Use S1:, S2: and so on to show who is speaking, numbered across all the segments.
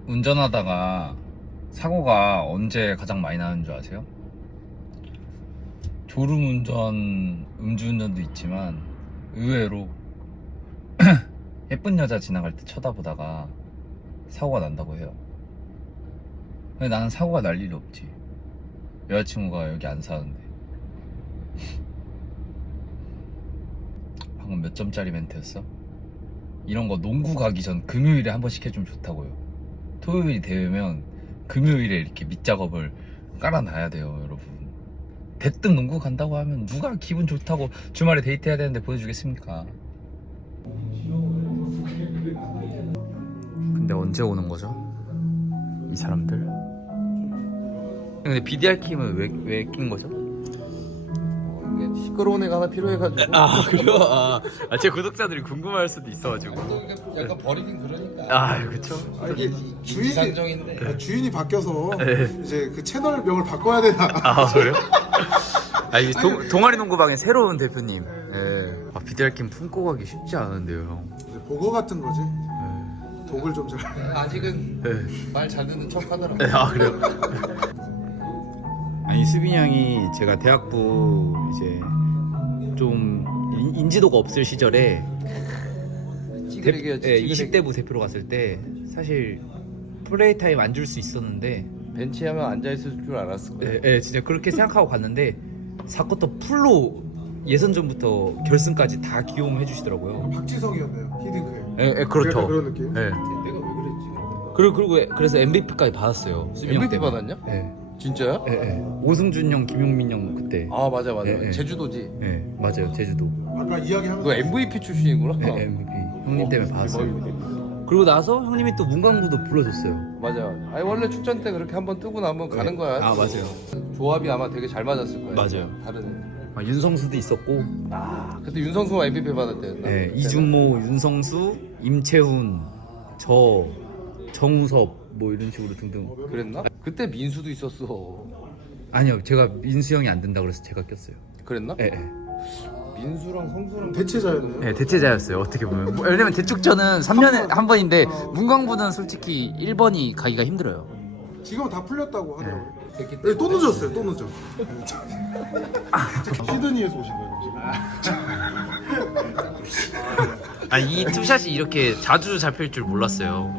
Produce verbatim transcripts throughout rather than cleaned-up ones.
S1: 운전하다가 사고가 언제 가장 많이 나는 줄 아세요? 졸음운전, 음주운전도 있지만 의외로 예쁜 여자 지나갈 때 쳐다보다가 사고가 난다고 해요. 근데 나는 사고가 날 일이 없지. 여자친구가 여기 안 사는데. 방금 몇 점짜리 멘트였어? 이런 거 농구 가기 전 금요일에 한 번씩 해주면 좋다고요. 토요일이 되면 금요일에 이렇게 밑작업을 깔아놔야 돼요, 여러분. 대뜸 농구 간다고 하면 누가 기분 좋다고 주말에 데이트해야 되는데 보여주겠습니까? 근데 언제 오는 거죠? 이 사람들? 근데 비디알 킴은 왜, 왜 낀 거죠?
S2: 이게 시끄러운 애가 하나 필요해가지고.
S1: 아, 그래요? 아, 아, 제 구독자들이 궁금할 수도 있어가지고.
S2: 약간 버리긴 그러니까.
S1: 아, 그쵸?
S3: 아, 이게 주인이
S2: 이상적인데.
S3: 주인이 바뀌어서
S1: 네.
S3: 이제 그 채널명을 바꿔야 되나?
S1: 아, 그래요? 아, 이 동, 동아리 농구방의 새로운 대표님. 예. 아, 비디알 킴 품고 가기 쉽지 않은데요, 형.
S3: 보거 같은 거지.
S1: 예.
S3: 독을 좀 잘.
S2: 아직은
S1: 예.
S2: 말 잘 듣는 척 하더라고.
S1: 네, 아, 그래요? 아니, 수빈이 형이 제가 대학부 이제 좀 인- 인지도가 없을 시절에
S2: 찌그레기였지.
S1: 예,
S2: 찌그레기.
S1: 이십 대부 대표로 갔을 때 사실 플레이 타임 안 줄 수 있었는데
S2: 벤치에 하면 앉아있을 줄 알았을 거야.
S1: 예, 예, 진짜 그렇게 생각하고 갔는데 사쿼터 풀로 예선전부터 결승까지 다 기용해 주시더라고요.
S3: 박지성이었네요. 히딩크에.
S1: 예, 예, 그렇죠.
S3: 약간 그런 느낌.
S1: 예.
S2: 내가 왜 그랬지?
S1: 그리고 그리고 그래서 엠브이피까지 받았어요. 수빈이 형
S2: 엠브이피
S1: 때문에.
S2: 받았냐?
S1: 예.
S2: 진짜야?
S1: 예, 예. 오승준 형, 김용민 형 그때.
S2: 아 맞아 맞아.
S1: 예, 예.
S2: 제주도지.
S1: 예, 맞아요. 제주도.
S3: 아까 이야기하면서
S2: 너 엠브이피 출신이구나.
S1: 예, 엠브이피. 형님
S2: 어,
S1: 때문에 받았어요.
S2: 대박이네.
S1: 그리고 나서 형님이 또 문광구도 불러줬어요.
S2: 맞아. 아니 원래 축전 때 그렇게 한번 뜨고 나면 가는 거야.
S1: 아, 맞아요.
S2: 조합이 아마 되게 잘 맞았을 거야.
S1: 맞아요.
S2: 다른 애들.
S1: 아, 윤성수도 있었고,
S2: 아 그때 윤성수가 엠브이피 받을 때였나?
S1: 예, 이준모, 윤성수, 임채훈, 저, 정우섭 뭐 이런 식으로 등등.
S2: 그랬나? 그때 민수도 있었어.
S1: 아니요, 제가 민수 형이 안 된다 그래서 제가 꼈어요.
S2: 그랬나?
S1: 예, 예.
S2: 민수랑 성수랑
S3: 대체자였네요.
S1: 네, 대체자였어요. 어떻게 보면. 뭐, 왜냐면 대축전은 삼 년에 한 번인데 문광부는 솔직히 일 번이 가기가 힘들어요.
S3: 지금은 다 풀렸다고 하더라고요.
S2: 됐기
S3: 네, 또 늦었어요. 또 늦어. 시드니에서 오신 거예요 지금?
S1: 아, 이 투샷이 이렇게 자주 잡힐 줄 몰랐어요.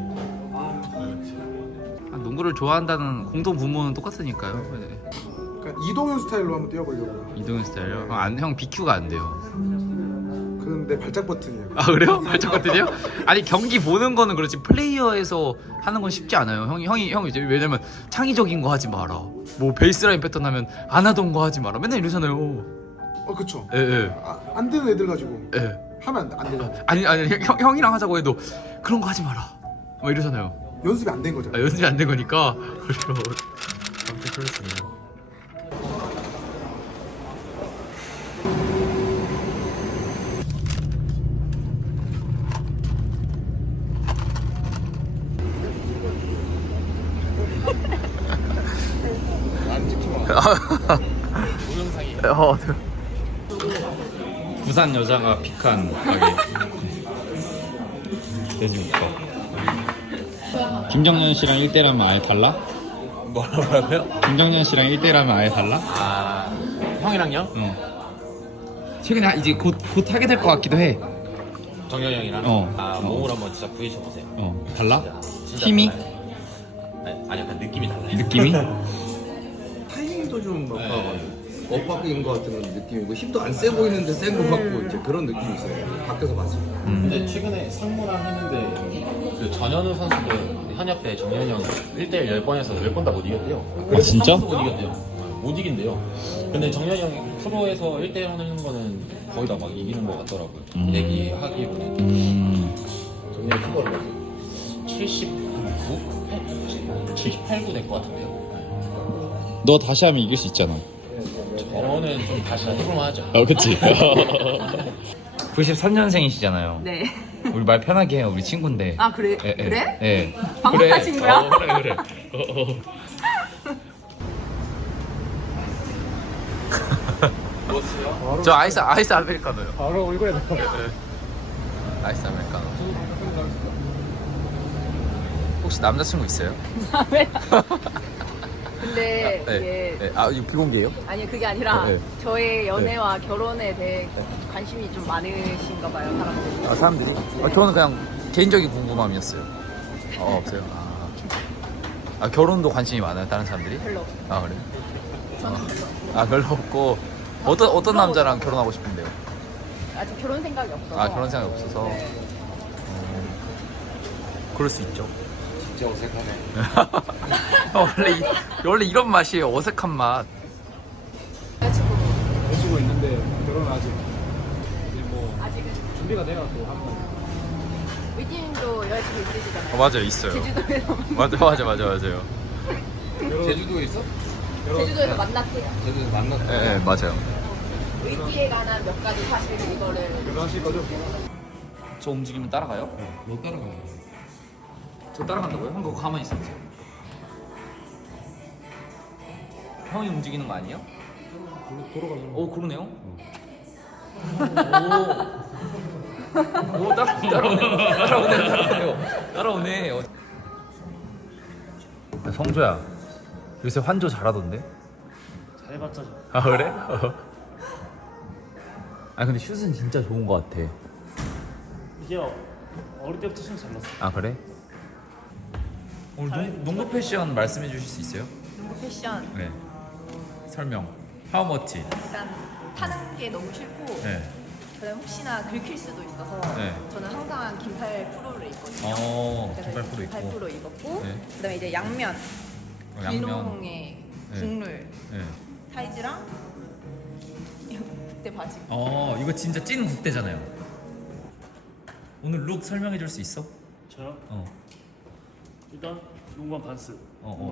S1: 아, 농구를 좋아한다는 공통 분모는 똑같으니까요. 네.
S3: 그러니까 이동현 스타일로 한번 뛰어보려고요.
S1: 이동현 스타일요? 아, 안, 형 비큐가 안 돼요.
S3: 근데 발작 버튼이에요.
S1: 아, 그래요? 발작 같으세요? 아니, 경기 보는 거는 그렇지 플레이어에서 하는 건 쉽지 않아요. 형이 형이 형이 이제 왜냐면 창의적인 거 하지 마라. 뭐 베이스라인 패턴 하면 안 하던 거 하지 마라. 맨날 이러잖아요.
S3: 어 그쵸.
S1: 예, 예.
S3: 아, 안 되는 애들 가지고
S1: 예.
S3: 하면 안, 안 되잖아요.
S1: 아니 아니 형, 형이랑 하자고 해도 그런 거 하지 마라. 막 이러잖아요.
S3: 연습이 안 된
S1: 아,
S3: 거잖아요.
S1: 연습이 안 된 거니까. 그래서 아무튼 그렇습니다.
S2: 안 찍지 마. 동영상이.
S1: 어, 부산 여자가 픽한 가게 돼지국밥. 김정년 씨랑 일 대라면 아예 달라?
S2: 뭐라고요?
S1: 김정년 씨랑 일 대라면 아예 달라?
S2: 아 형이랑요?
S1: 응. 최근에 이제 곧, 곧 하게 될 것 같기도 해.
S4: 정현이 형이랑
S1: 어.
S4: 아
S1: 어.
S4: 몸을 한번 진짜 부딪혀 보세요.
S1: 어, 달라?
S4: 진짜
S1: 힘이?
S4: 달라요. 아니, 아니 약간 느낌이 달라요.
S1: 느낌이?
S2: 타이밍도 좀 막 엇바뀐 것 같은 느낌이고 힘도 안 세 보이는데 센 것 같고 이제 그런 느낌이 있어요. 밖에서 봤을 때.
S1: 음.
S4: 근데 최근에 상무랑 했는데 그 전현우 선수도 현역 때 정현이 형 일 대일 열 번에서 열 번 다 못 이겼대요.
S1: 아, 진짜?
S4: 못 이겼대요. 못 이긴대요. 근데 정현이 형 프로에서 일 대일 하는 거는 거의 다 막 이기는 것 같더라고요.
S1: 음.
S4: 얘기하기로는
S1: 음.
S4: 정현이 키가 얼마지? 칠십구? 칠십팔, 구 될 것 같은데요.
S1: 너 다시 하면 이길 수 있잖아.
S4: 저는 좀 다시 해볼만 하죠.
S1: 어, 그치. 구십삼 년생이시잖아요.
S5: 네.
S1: 우리 말 편하게 해요. 우리 친구인데.
S5: 아 그래?
S1: 예, 예,
S5: 그래?
S1: 예.
S5: 방금
S1: 그래.
S5: 하신 거야?
S1: 어, 그래 그래. 어, 어. 저 아이스 아이스 아메리카노요.
S3: 바로 얼굴에
S1: 아이스 아메리카노. 혹시 남자친구 있어요?
S5: 왜? 근데
S1: 네.
S5: 이게
S1: 네. 아 이거 비공개예요?
S5: 아니 그게 아니라
S1: 네.
S5: 저의 연애와 결혼에 대해 관심이 좀 많으신가 봐요 사람들이.
S1: 아 사람들이? 아, 저는 그냥 개인적인 궁금함이었어요. 어 없어요. 아, 아 결혼도 관심이 많아요 다른 사람들이?
S5: 별로 없어요.
S1: 아 그래?
S5: 저는 별로.
S1: 아 별로 없고 어떤 어떤 남자랑 결혼하고 싶은데요?
S5: 아직 결혼 생각이 없어서.
S1: 아 그런 생각이 없어서.
S5: 네.
S1: 어, 그럴 수 있죠.
S2: 진짜 어색하네.
S1: 원래 이, 원래 이런 맛이에요. 어색한 맛.
S5: 여자친구
S3: 여자친구 있는데 결혼은 아직 이제 뭐
S5: 아직은
S3: 준비가 돼갖고 한번.
S5: 위진도 여자친구 있으시잖아요.
S1: 어, 맞아요 있어요.
S5: 제주도에서
S1: 맞아 맞아 맞아 맞아요.
S2: 제주도에 있어?
S5: 제주도에서 만났대요.
S2: 제주도 만났다.
S1: 네, 네 맞아요.
S5: 의지에 관한 몇 가지 사실 이거를
S3: 결혼하실 거죠?
S1: 저 움직이면 따라가요?
S2: 못 따라가.
S1: 저 따라간다고요? 형 그거 가만히 있어보세요. 형이 움직이는 거 아니에요?
S3: 돌아가는
S1: 오 그러네요. 오. 오 따라 따라오네 따라오네 따라오네요. 따라오네. 어. 야, 성조야 요새 환조 잘하던데?
S6: 잘해봤자
S1: 아 그래? 아 근데 슛은 진짜 좋은 거 같아.
S6: 이게 어릴 때부터 춤 잘 났어.
S1: 아 그래? 오늘 농, 농구 패션 말씀해 주실 수 있어요?
S5: 농구 패션
S1: 네. 설명. How much?
S5: 일단 타는 게 너무 싫고
S1: 네.
S5: 그다음 혹시나 긁힐 수도 있어서
S1: 네.
S5: 저는 항상 긴팔 프로를 입거든요.
S1: 어,
S5: 그래서
S1: 긴팔 프로
S5: 긴팔
S1: 입고.
S5: 프로 입었고
S1: 네.
S5: 그다음에 이제 양면,
S1: 어, 양면.
S5: 비농의
S1: 네.
S5: 국룰
S1: 네.
S5: 타이즈랑 이거 국대 바지.
S1: 어, 이거 진짜 찐 국대잖아요. 오늘 룩 설명해 줄 수 있어?
S6: 저요?
S1: 어.
S6: 일단 농구한 반스.
S1: 어, 어.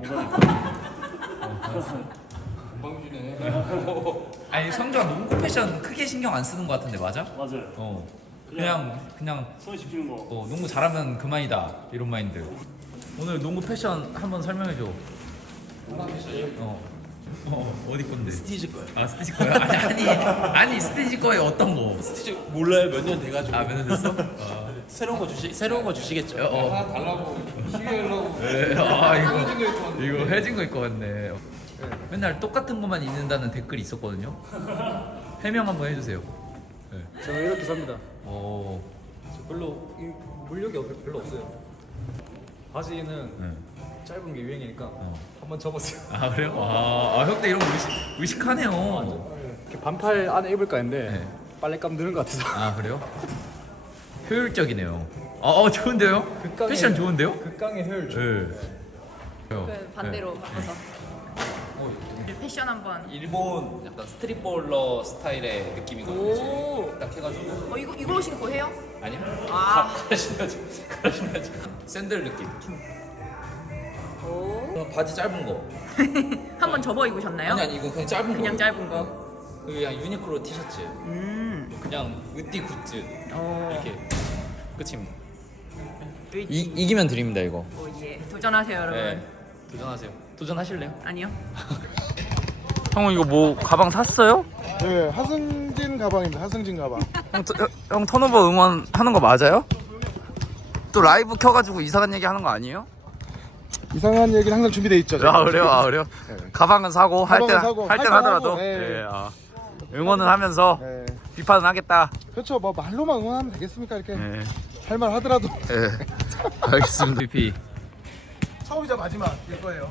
S6: 농구한
S2: 금방 주네.
S1: 아니, 성주가 농구 패션 크게 신경 안 쓰는 거 같은데 맞아?
S6: 맞아요.
S1: 어. 그냥 그냥
S6: 손에 집히는 거.
S1: 어, 농구 잘하면 그만이다. 이런 마인드. 오늘 농구 패션 한번 설명해 줘. 어. 어, 어디 건데?
S7: 스티즈 거예요.
S1: 아, 스티지 거야? 아니, 아니, 아니, 스티지 거에 어떤 거?
S7: 스티즈 몰라요. 몇 년 돼가지고.
S1: 아, 몇 년 됐어? 아.
S7: 새로운 거 주시 새로운 거 주시겠죠.
S1: 어.
S2: 하나 달라고 시위하려고.
S1: 네, 아 이거 이거 해진 거일 것 같네. 맨날 똑같은 것만 입는다는 댓글이 있었거든요. 해명 한번 해주세요. 네.
S3: 저는 이렇게 삽니다.
S1: 오.
S3: 별로 이 물력이 없- 별로 없어요. 바지는
S1: 네.
S3: 짧은 게 유행이니까
S1: 어.
S3: 한번 접었어요.
S1: 아 그래요? 아, 아 형때 이런 거 의식 의식하네요.
S3: 이렇게 반팔 안에 입을까 했는데
S1: 네.
S3: 빨래감 드는 것 같아서.
S1: 아 그래요? 효율적이네요. 어, 어 좋은데요?
S3: 극강의-
S1: 패션 좋은데요?
S3: 극강의 효율.
S1: 네.
S5: 그 반대로 바꿔서 패션 한번.
S1: 일본 약간 스트릿볼러 스타일의 느낌이거든요.
S5: 오.
S1: 딱 해가지고.
S5: 어 이거 이거 신고 해요?
S1: 아니요?
S5: 아.
S1: 그러시면서 그러시면서 샌들 느낌.
S5: 오.
S1: 어, 바지 짧은 거.
S5: 한번 접어 입으셨나요?
S1: 아니 아니 이거 그냥 짧은 거.
S5: 그냥 짧은 거.
S1: 그냥 유니클로 티셔츠.
S5: 음.
S1: 그냥 으띠 굿즈
S5: 어.
S1: 이렇게 끝입니다. 이 이기면 드립니다 이거.
S5: 오 예. 도전하세요 여러분.
S1: 네. 도전하세요. 도전하실래요?
S5: 아니요.
S1: 형 이거 뭐 가방 샀어요?
S3: 네, 하승진 가방입니다. 하승진 가방.
S1: 형, 터- 형 턴오버 응원하는 거 맞아요? 또 라이브 켜가지고 이상한 얘기 하는 거 아니에요?
S3: 이상한 얘기는 항상 준비돼 있죠.
S1: 아 그래요? 아 그래요? 가방은 사고 할 때
S3: 가방은 사고,
S1: 할 땐
S3: 할 땐
S1: 하더라도
S3: 하고, 네.
S1: 네, 아. 응원은 하면서
S3: 네.
S1: 비판은 하겠다.
S3: 그렇죠. 뭐 말로만 응원하면 되겠습니까? 이렇게
S1: 네.
S3: 할 말 하더라도
S1: 네. 알겠습니다. 비피.
S3: 처음이자 마지막일 거예요.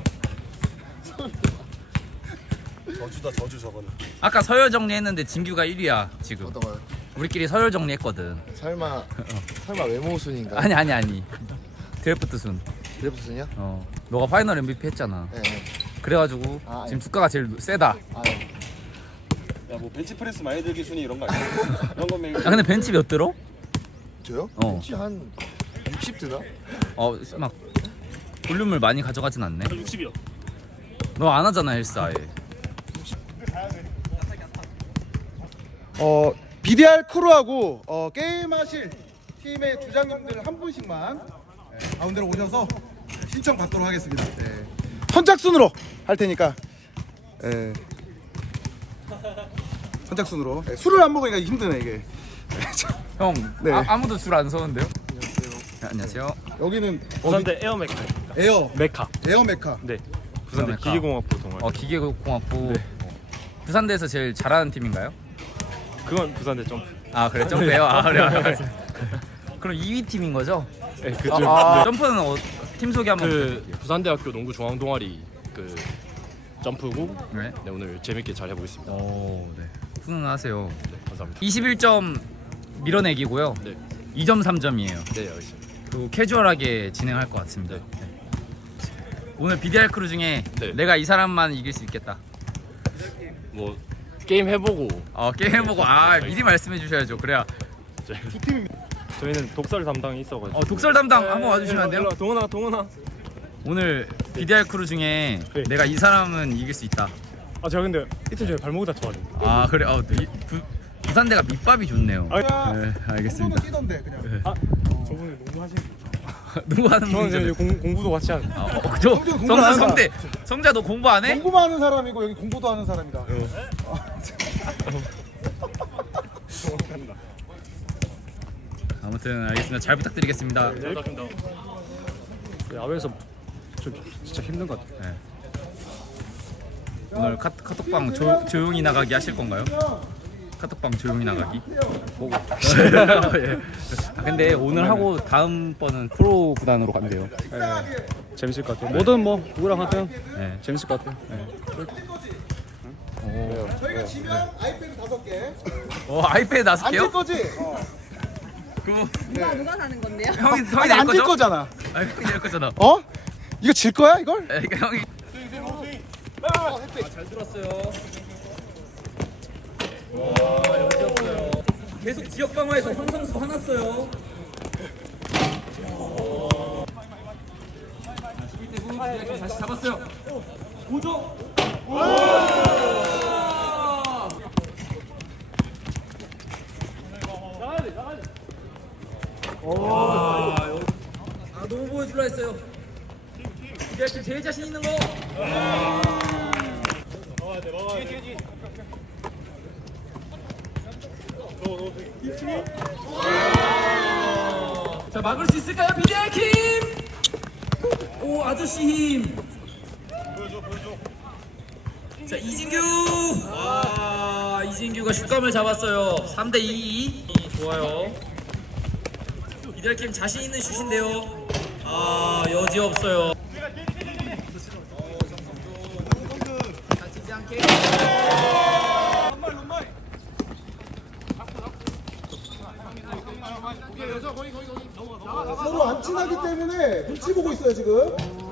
S7: 저주다 저주 저거는.
S1: 아까 서열 정리했는데 진규가 일 위야 지금.
S3: 어떤 거요?
S1: 우리끼리 서열 정리했거든.
S3: 설마 설마 외모 순인가?
S1: 아니 아니 아니. 드래프트 순.
S3: 드래프트 순이요?
S1: 어. 너가 파이널 엠브이피 했잖아.
S3: 네.
S1: 그래가지고
S3: 아,
S1: 지금
S3: 예.
S1: 주가가 제일 세다.
S3: 아,
S7: 야뭐 벤치프레스 많이 들기 순위 이런 거 아니야? 이런 거면
S1: 아 근데 벤치 몇 들어?
S3: 저요?
S1: 어.
S3: 혹시 한 육십 드나?
S1: 어 막 볼륨을 많이 가져가진 않네.
S6: 육십이요.
S1: 너 안 하잖아 헬스 아예.
S3: 어 비디알 크루하고 어, 게임하실 팀의 주장님들 한 분씩만 네, 가운데로 오셔서 신청 받도록 하겠습니다. 네. 선착순으로 할 테니까. 네. 선착순으로. 네, 술을 안 먹으니까 힘드네 이게.
S1: 형
S3: 네.
S1: 아, 아무도 줄 안 서는데요? 안녕하세요. 안녕하세요.
S3: 여기는
S6: 부산대 에어메카.
S3: 어디? 에어
S6: 메카.
S3: 에어 메카.
S6: 네. 부산대
S1: 에어메카.
S6: 기계공학부 동아리.
S1: 어 기계공학부. 부산대에서 제일 잘하는 팀인가요?
S6: 그건 부산대 점프.
S1: 아 그래 점프예요? 아 그래. 그럼 이 위 팀인 거죠?
S6: 네, 그쪽.
S1: 아, 점프는 어, 팀 소개 한번
S4: 그
S1: 부탁드릴게요.
S4: 부산대학교 농구 중앙 동아리 그 점프고
S1: 네.
S4: 네, 오늘 재밌게 잘 해보겠습니다.
S1: 오, 네. 훈훈하세요.
S4: 네, 감사합니다.
S1: 이십일 점 밀어내기고요.
S4: 네,
S1: 이 점 삼 점이에요.
S4: 네 알겠습니다.
S1: 그리고 캐주얼하게 진행할 것 같습니다.
S4: 네.
S1: 네. 오늘 비디알 크루 중에
S4: 네.
S1: 내가 이 사람만 이길 수 있겠다.
S4: 뭐 게임 해보고
S1: 어, 게임 해보고 아 미리 말씀해 주셔야죠. 그래야
S3: 두 팀입니다.
S6: 저희는 독설 담당이 있어가지고.
S1: 어, 독설 담당 한번 와주시면 안 돼요?
S6: 동원아, 동원아.
S1: 오늘 비디알 크루 중에
S6: 네.
S1: 내가 이 사람은 이길 수 있다.
S6: 아 제가 근데 이틀 전에 발목이 다쳐가지고.
S1: 아 그래. 어, 이, 부, 부산대가 밑밥이 좋네요.
S6: 아,
S1: 네, 알겠습니다.
S3: 공부는 뛰던데 그냥.
S6: 아 저번에 농구 하신.
S1: 누구 하는
S6: 저는
S1: 분이죠?
S6: 이제 공 공부도 같이 하는.
S1: 아, 어, 저
S3: 성재 공부
S1: 성자
S3: 안
S1: 성대 성자 너 공부 안 해?
S3: 공부만 하는 사람이고 여기 공부도 하는 사람이다.
S1: 아무튼 알겠습니다. 잘 부탁드리겠습니다.
S6: 네, 야외에서 좀 진짜 힘든 것 같아요.
S1: 네. 오늘 카, 카톡방 조, 조용히 나가기 하실 건가요? 카톡방 조용히 나가기? 보고. 예. 아, 근데 오늘 하고 다음 번은 프로 구단으로 간대요.
S6: 재밌을 것 같아요. 뭐든 뭐 누구랑 하든
S1: 네.
S6: 재밌을 것 같아요.
S1: 오.
S3: 저희가 지면 아이패드 다섯 개.
S1: 어, 아이패드 다섯
S3: 안 뛸
S1: 개요?
S3: 거지? 어.
S1: 그거
S5: 누가 누가 사는 건데요?
S1: 형이 형이
S3: 아니
S1: 낼
S3: 안 뛸
S1: 거죠?
S3: 거잖아.
S1: 아, 형이 낼 거잖아.
S3: 어? 이거 질 거야 이걸?
S1: 그러니까 형이 계속 지역 방어에서 황성수 화났어요. 십일 대 구 다시 잡았어요. 오 점. 아 너무 보여줄라 했어요. 이제 제일 자신 있는 거. 자 막을 수 있을까요 비디알 킴? 오 아저씨 힘. 자 이진규. 와 이진규가 슛감을 잡았어요. 삼 대 이. 좋아요. 비디알 킴 자신 있는 슛인데요. 아 여지 없어요. 다치지 않게.
S3: 서로 안 친하기 때문에 눈치 보고 있어요 지금.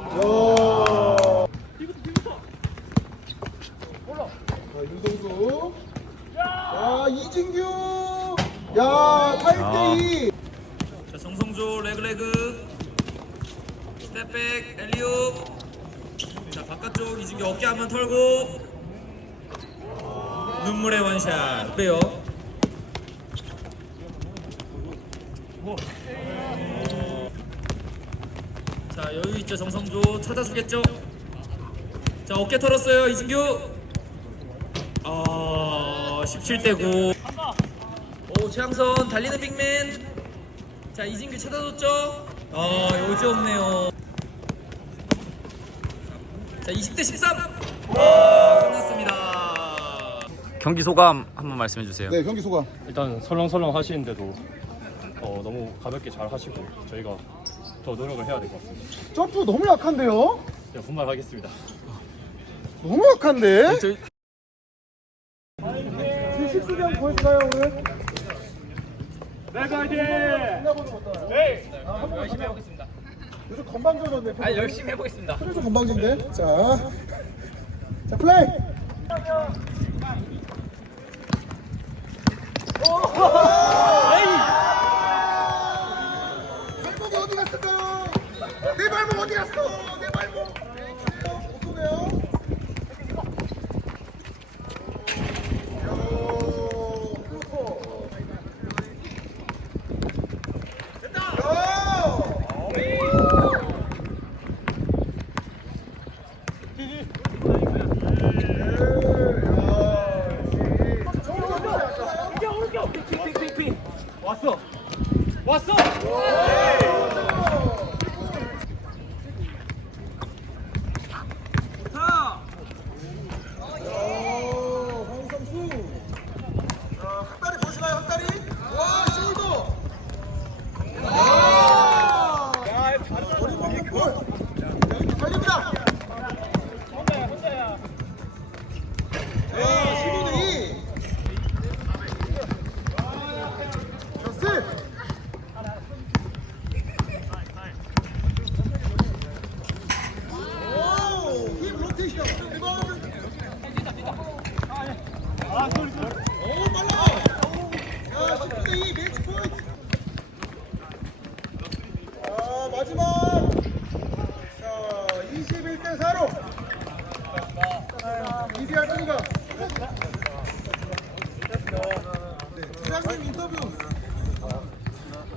S3: 야. 자 윤성수. 야 이진규. 야 팔 대 이.
S1: 자 정성조 레그레그 스텝백 엘리옵. 자 바깥쪽 이진규 어깨 한번 털고 눈물의 원샷 빼요. 자 여유 있죠 정성조 찾아주겠죠. 자 어깨 털었어요 이진규. 아 십칠 대 구. 오 최양선 달리는 빅맨. 자 이진규 찾아줬죠. 아 여지 없네요. 자 이십 대 십삼. 아 끝났습니다. 경기 소감 한번 말씀해 주세요.
S3: 네 경기 소감.
S6: 일단 설렁설렁 하시는데도 어, 너무 가볍게 잘 하시고 저희가 더 노력을 해야 될 것 같습니다.
S3: 점프 너무 약한데요?
S6: 네, 분발하겠습니다.
S3: 너무 약한데?
S1: 저희
S3: 실수비 한번 보여주나요 오늘?
S6: 네, 화이팅!
S3: 네. 열심히 해보겠습니다. 요즘 건방져졌네.
S1: 아 열심히 해보겠습니다.
S3: 좀 건방진데. 자, 자 플레이. 발목이 어디 갔을까? 내 발목 어디 갔어? 내 발목. 못 쏘네요.
S6: 왔어! 왔어!
S3: 마지막. 자, 이십일 대 사로. 이비알 누가? 네, 부장님 인터뷰